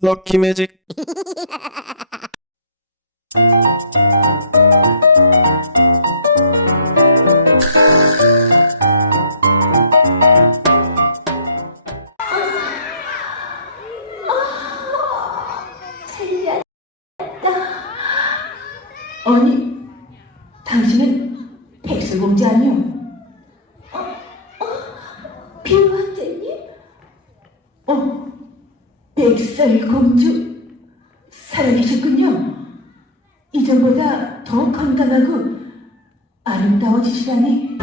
럭키 매직 아니, 당신은 백설공주 아니오? 어, 어, 비왕자님? 어, 백설공주 살아계셨군요. 이전보다 더 건강하고 아름다워지시다니.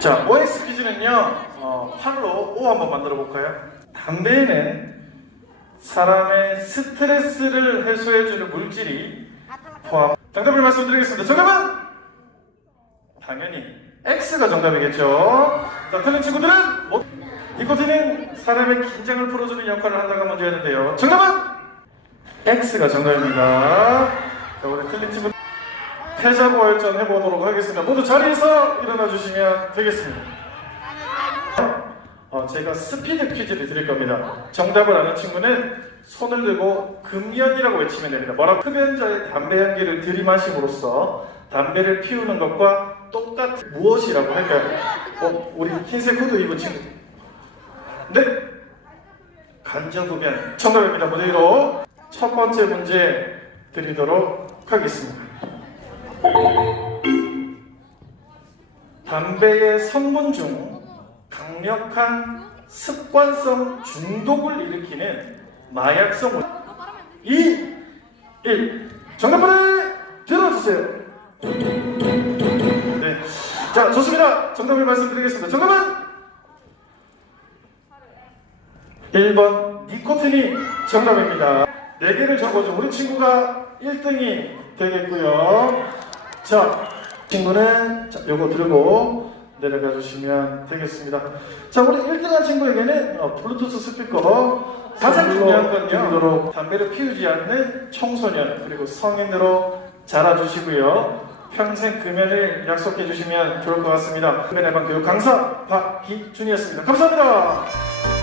자, OX 퀴즈는요, 어, 팔로 O 한번 만들어 볼까요? 담배에는 사람의 스트레스를 해소해주는 물질이 포함. 정답을 말씀드리겠습니다. 정답은 당연히 X가 정답이겠죠. 자, 틀린 친구들은 뭐? 니코틴은 사람의 긴장을 풀어주는 역할을 한다고 먼저 했는데요. 정답은 X가 정답입니다. 자, 우리 틀린 친구. 패자부활전 해보도록 하겠습니다. 모두 자리에서 일어나 주시면 되겠습니다. 어, 제가 스피드 퀴즈를 드릴 겁니다. 정답을 아는 친구는 손을 들고 금연이라고 외치면 됩니다. 뭐라 흡연자의 담배 향기를 들이마심으로써 담배를 피우는 것과 똑같은 무엇이라고 할까요? 어, 우리 흰색 후드 입은 친구. 네? 간접흡연. 정답입니다. 무대 위로 첫 번째 문제 드리도록 하겠습니다. 담배의 성분 중 강력한 습관성 중독을 일으키는 마약성 2, 1 정답을 들어주세요. 네. 자 좋습니다. 정답을 말씀드리겠습니다. 정답은 1번 니코틴이 정답입니다. 4개를 적어준 우리 친구가 1등이 되겠고요 자, 친구는 자, 요거 들고 내려가 주시면 되겠습니다. 자, 우리 1등한 친구에게는 어, 블루투스 스피커 가장 중요한 건요. 담배를 피우지 않는 청소년 그리고 성인으로 자라주시고요. 평생 금연을 약속해 주시면 좋을 것 같습니다. 금연 예방 교육 강사 박기준이었습니다. 감사합니다.